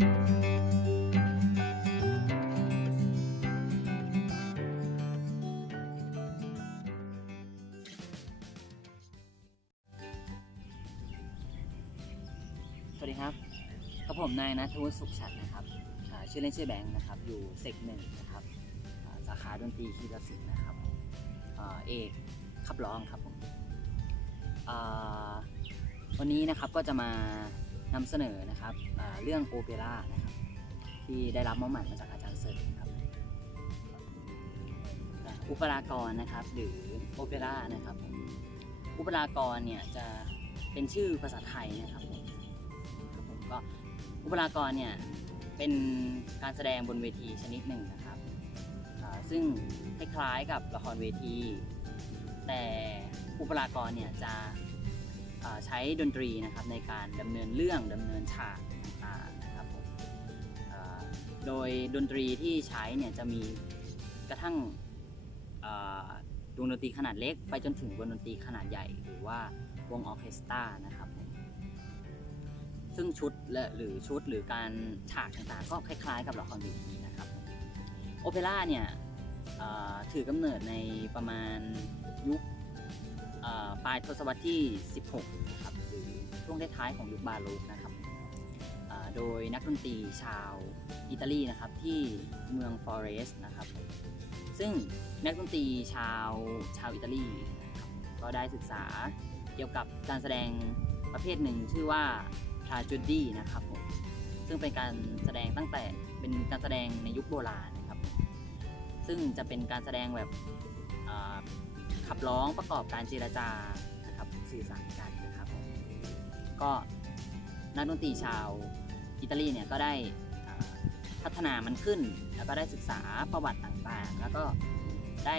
สวัสดีครับกับผมนายนัทวุฒิสุขชัดนะครับชื่อเล่นชื่อแบงค์นะครับ อยู่เซกหนึ่งนะครับสาขาดนตรีคีตศิลป์นะครับเอกขับร้องครับผมวันนี้นะครับก็จะมา นำเสนอนะครับเรื่องโอเปร่านะครับที่ได้รับมอบหมายมาจากอาจารย์เซิร์ครับอุปรากรนะครับหรือโอเปร่านะครับอุปรากรเนี่ยจะเป็นชื่อภาษาไทยนะครับผมครับผมก็อุปรากรเนี่ยเป็นการแสดงบนเวทีชนิดหนึ่งนะครับซึ่งคล้ายๆกับละครเวที แต่อุปรากรเนี่ยจะ ใช้ดนตรีนะครับในการดำเนินเรื่องดำเนินฉากต่างๆนะครับผมโดยดนตรีที่ใช้เนี่ยจะมีกระทั่งวงดนตรีขนาดเล็กไปจนถึงวงดนตรีขนาดใหญ่ หรือว่าวงออเคสตรานะครับผมซึ่งชุดและหรือชุดหรือการฉากต่างๆ ก็คล้ายๆ กับละครเวทีนะครับโอเปร่าเนี่ยถือกำเนิดในประมาณยุค ปลายทศวรรษที่ 16นะครับหรือช่วงท้ายๆของยุคบาโรกนะครับโดยนักดนตรีชาวอิตาลีนะครับที่เมืองฟอเรสนะครับ ซึ่งนักดนตรีชาวชาวอิตาลีก็ได้ศึกษาเกี่ยวกับการแสดงประเภทหนึ่งชื่อว่าทราจูดี้นะครับผมซึ่งเป็นการแสดงตั้งแต่เป็นการแสดงในยุคโบราณนะครับ ซึ่งจะเป็นการแสดงแบบ ขับร้องประกอบการเจรจานะครับสื่อสารกันนะครับก็นักดนตรีชาวอิตาลีเนี่ยก็ได้พัฒนามันขึ้น แล้วก็ได้ศึกษาประวัติต่างๆ แล้วก็ได้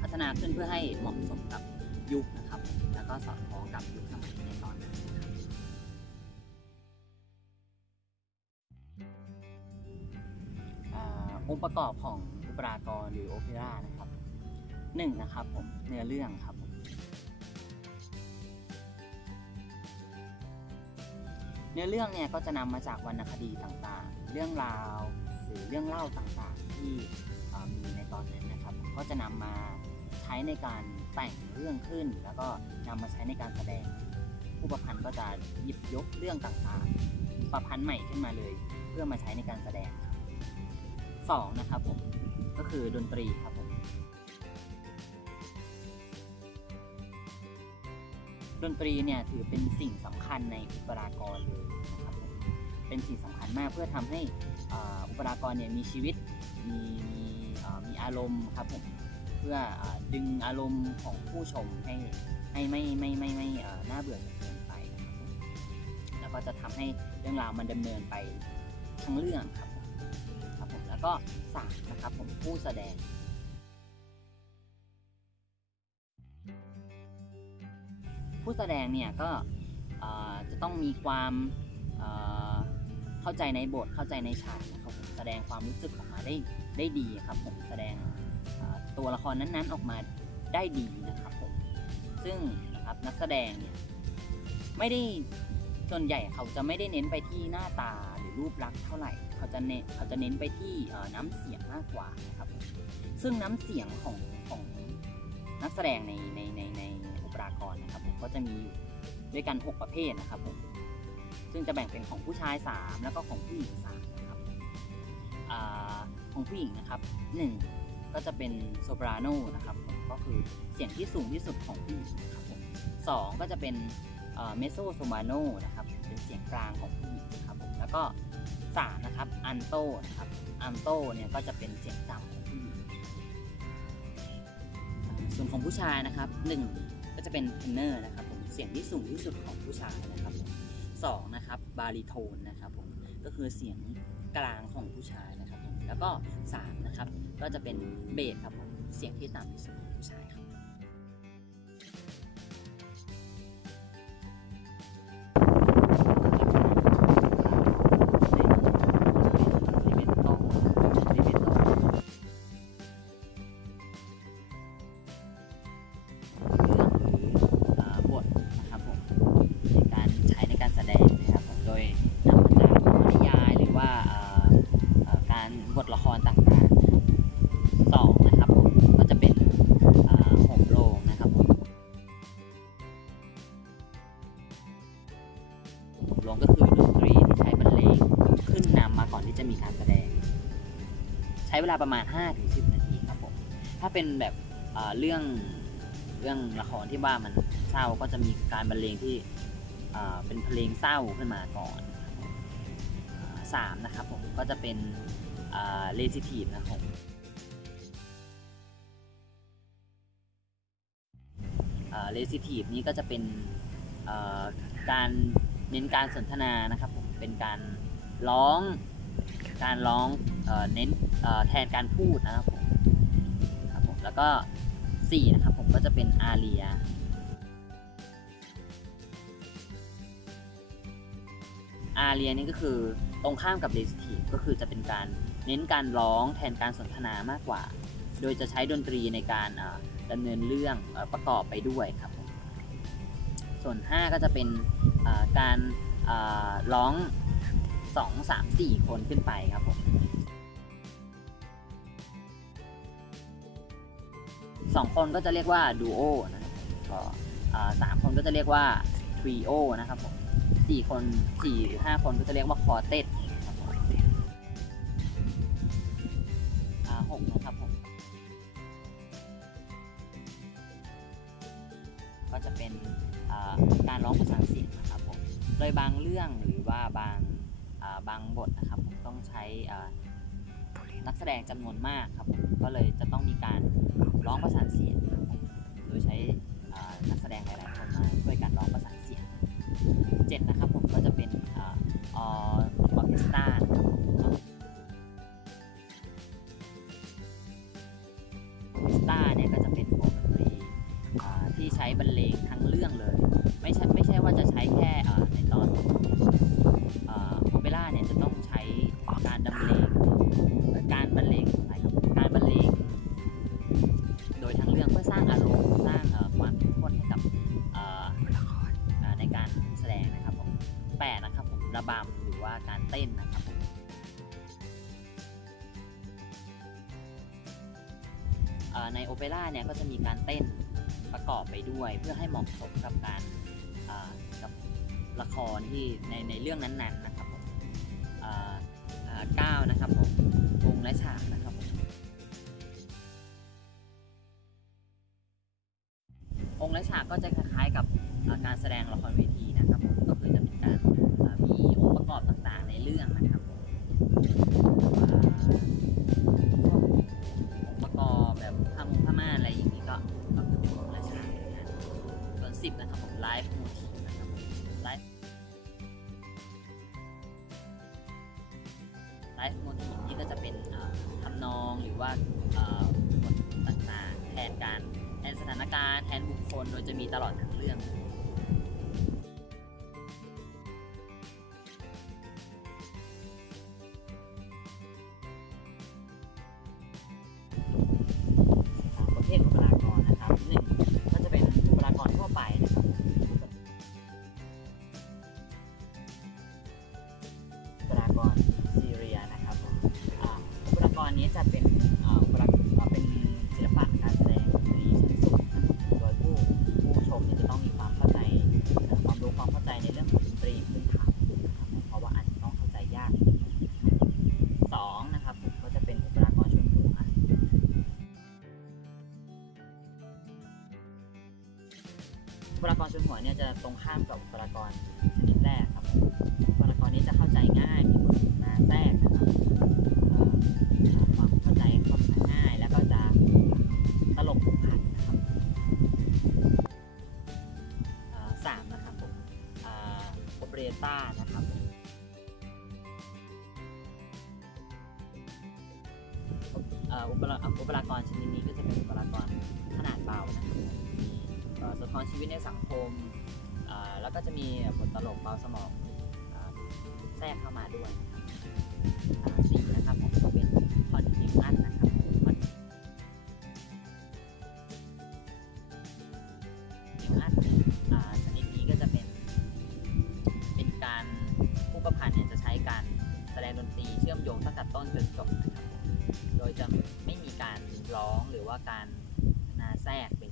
พัฒนาขึ้นเพื่อให้เหมาะสมกับยุคนะครับ แล้วก็สอดคล้องกับยุคสมัยในตอนนั้นนะครับอ่าองค์ประกอบของอุปรากรหรือโอเปร่านะครับ หนึ่งนะครับผมเนื้อเรื่องครับผมเนื้อเรื่องเนี่ยก็จะนำมาจากวรรณคดีต่างๆ เรื่องราว หรือเรื่องเล่าต่างๆ ที่มีในตอนนั้นนะครับ ก็จะนำมาใช้ในการแต่งเรื่องขึ้น แล้วก็นำมาใช้ในการแสดง ผู้ประพันธ์ก็จะหยิบยกเรื่องต่างๆ ประพันธ์ใหม่ขึ้นมาเลย เพื่อมาใช้ในการแสดงครับสองนะครับผมก็คือดนตรีครับ ดนตรีเนี่ยถือเป็นสิ่งสำคัญในอุปรากรเลยนะครับผมเป็นสิ่งสำคัญมากเพื่อทำให้อุปรากรเนี่ยมีชีวิตมีมีมีอารมณ์ครับผมเพื่อดึงอารมณ์ของผู้ชมให้ให้ไม่ไม่ไม่ไม่อ่าน่าเบื่อจนเกินไปนะครับผมแล้วก็จะทำให้เรื่องราวมันดำเนินไปทั้งเรื่องครับครับผมแล้วก็สามนะครับผมผู้แสดง ผู้แสดงเนี่ยก็จะต้องมีความเข้าใจในบทเข้าใจในฉากนะครับผมแสดงความรู้สึกออกมาได้ได้ดีครับผมแสดงตัวละครนั้นๆออกมาได้ดีนะครับผมซึ่งนะครับนักแสดงเนี่ยไม่ได้ส่วนใหญ่เขาจะไม่ได้เน้นไปที่หน้าตาหรือรูปลักษณ์เท่าไหร่เขาจะเน้นเขาจะเน้นไปที่น้ำเสียงมากกว่านะครับผมซึ่งน้ำเสียงของของนักแสดงในในในในอุปรากรนะครับ ก็จะมีด้วยกัน 6 ประเภทนะครับผมซึ่งจะแบ่งเป็นของผู้ชาย 3 แล้วก็ของผู้หญิง3นะครับอของผู้หญิงนะครับ 1 ก็จะเป็นโซปราโนนะครับก็คือเสียงที่สูงที่สุดของผู้หญิงนะครับผมสองก็จะเป็นเมโซโซมาโนนะครับเป็นเสียงกลางของผู้หญิงนะครับผมแล้วก็สามนะครับอันโตนะครับอันโตเนี่ยก็จะเป็นเสียงต่ำของผู้หญิงส่วนของผู้ชายนะครับหนึ่ง จะเป็นเทนเนอร์นะครับผมเสียงที่สูงที่สุดของผู้ชายนะครับผมสองนะครับบาริโทนนะครับผมก็คือเสียงกลางของผู้ชายนะครับผมแล้วก็สามนะครับก็จะเป็นเบสครับผมเสียงที่ต่ำที่สุดของผู้ชาย ลงก็คือดนตรีที่ใช้บรรเลงขึ้นนำมาก่อนที่จะมีการแสดง ใช้เวลาประมาณ 5-10 นาทีครับผม ถ้าเป็นแบบเรื่องเรื่องละครที่ว่ามันเศร้าก็จะมีการบรรเลงที่เป็นเพลงเศร้าขึ้นมาก่อนสามนะครับผมก็จะเป็นเลซิทีฟนะครับเลซิทีฟนี้ก็จะเป็นการ เน้นการสนทนานะครับผมเป็นการร้องการร้องเน้นแทนการพูดนะครับผมครับผมแล้วก็สี่นะครับผมก็จะเป็นอาเรียอาเรียนี่ก็คือตรงข้ามกับเรสิทีฟก็คือจะเป็นการเน้นการร้องแทนการสนทนามากกว่า โดยจะใช้ดนตรีในการดำเนินเรื่องอประกอบไปด้วยครับ ส่วน 5 ก็จะเป็น การอ่าร้อง 2 3 4 คนขึ้นไปครับผมสองคนก็จะเรียกว่าดูโอนะครับก็สามคนก็จะเรียกว่าทริโอนะครับผมสี่คนสี่หรือห้าคนก็จะเรียกว่าคอเต็ดครับผมหกนะครับผมก็จะเป็นการร้องประสา ยบางเรื่องหรือว่าบางบางบทนะครับผมต้องใช้นักแสดงจำนวนมากครับผมก็เลยจะต้องมีการร้องประสาน ว่าการเต้นนะครับผมในโอเปร่าเนี่ยก็จะมีการเต้นประกอบไปด้วย เพื่อให้เหมาะสมกับการกับละครที่ในในเรื่องนั้นๆนะครับผมเก้านะครับผมวงและฉากนะครับผมองค์และฉากก็จะคล้ายๆกับการแสดงละครเวทีนะครับผมก็คือจะเป็นการ ประกอบต่างๆในเรื่องนะครับองค์ประกอบแบบผ้ามงผ้าม่านอะไรอย่างนี้ก็ก็คือเป็นองราชานะส่วนสิบนะครับผมไลฟ์โมทีนะครับไลฟ์ไลฟ์โมทีนี่ก็จะเป็นทำนองหรือว่าอ่าบทต่างๆ แทนการแทนสถานการณ์แทนบุคคล โดยจะมีตลอดทั้งเรื่อง บุลากรชนหัวเนี่ยจะตรงข้ามกับบุคลากรชนิดแรกครับบุคลากรนี้จะเข้าใจง่ายมีบทมาแทรกนะครับความเข้าใจค่อนข้างง่าย แล้วก็จะตลกขบขันนะครับสามนะครับผมโอเปเรต้านะครับผมเอ่ออุปราอุปรากรชนิดนี้ก็จะเป็นอุปรากรขนาดเบานะครับมี สะท้อนชีวิตในสังคม แล้วก็จะมีบทตลกเบาสมองแทรกเข้ามาด้วยนะครับอ่าสี่นะครับผมก็เป็นคอนทิวอันนะครับคอนทิวอันชนิดนี้ก็จะเป็น เป็นการผู้ประพันธ์เนี่ยจะใช้การแสดงดนตรีเชื่อมโยงตั้งแต่ต้นจนจบนะครับ โดยจะไม่มีการร้องหรือว่าการนาแทรกไป